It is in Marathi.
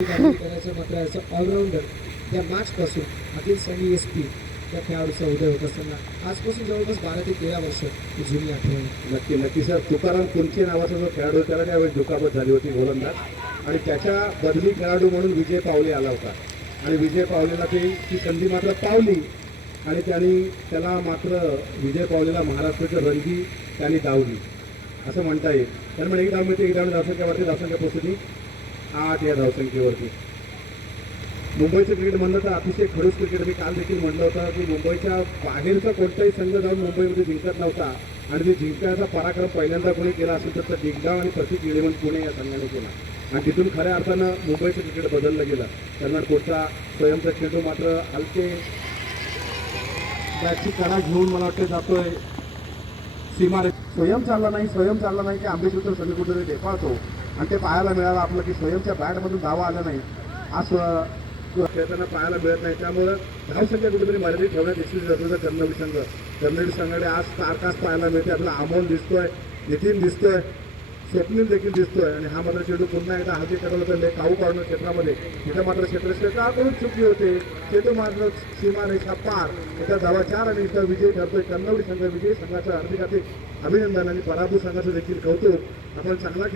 करायचं मात्र असं ऑलराऊंडर त्या मॅचपासून अखिल सनी एस पी त्या खेळाडूचा उदय होत असताना आजपासून जवळपास 12 ते 13 वर्ष ही जुनी आठवण. नक्की नक्की सर. तुकाराम कुंचे नावाचा जो खेळाडू त्याला त्यावेळेस दुखापत झाली होती गोलंदाज आणि त्याच्या बदली खेळाडू म्हणून विजय पावले आला होता आणि विजय पावलेला ती संधी मात्र पावली आणि त्याला मात्र विजय पावलेला महाराष्ट्राच्या रणजी त्यांनी डावली असं म्हणता येईल. त्यामुळे एक डाव मिळते, एक डाव धावसंख्यावरती धावसंख्या पोहोचली 8 या धावसंख्येवरती. मुंबईचं क्रिकेट म्हणलं तर अतिशय खडूस क्रिकेट. मी काल देखील म्हटलं होतं की मुंबईच्या बाहेरचा कोणताही संघ जाऊन मुंबईमध्ये जिंकत नव्हता आणि ते जिंकण्याचा पराक्रम पहिल्यांदा कोणी केला असेल तर दिग्गाव आणि प्रतीक इलेव्हन पुणे या संघाने केला आणि तिथून खऱ्या अर्थानं मुंबईचं क्रिकेट बदललं गेलं. दरम्यान पुढचा स्वयंचा चेंडू मात्र हलके बॅटची कडा घेऊन मला वाटतं जातोय सीमा. स्वयं चालला नाही की आंबेजोगाई सगळी कुठेतरी ढेपाळतो आणि ते पाहायला मिळालं आपलं की स्वयंच्या बॅटमधून धावा आला नाही असं खेळताना पाहायला मिळत नाही. त्यामुळं धावसंख्या कुठेतरी मर्यादित ठेवण्यात यशस्वी ठरतो कर्णवीर संघाने आज तारकाच पाहायला मिळते. आपला अमोल दिसतोय, नितीन दिसतोय, स्वप्नील देखील दिसतोय आणि हा मात्र चेंडू पुन्हा एकदा हाती कडवलं तर काऊ काढणं क्षेत्रामध्ये तिथं मात्र क्षेत्राकडून चुकी होते. चेंडू मात्र सीमारेषा पार. इथं धावा 4 आणि इथं विजय ठरतोय कन्नवडी संघ. विजय संघाचं हार्दिक अभिनंदन आणि पराभूत संघाचं देखील कौतुक. आपण चांगला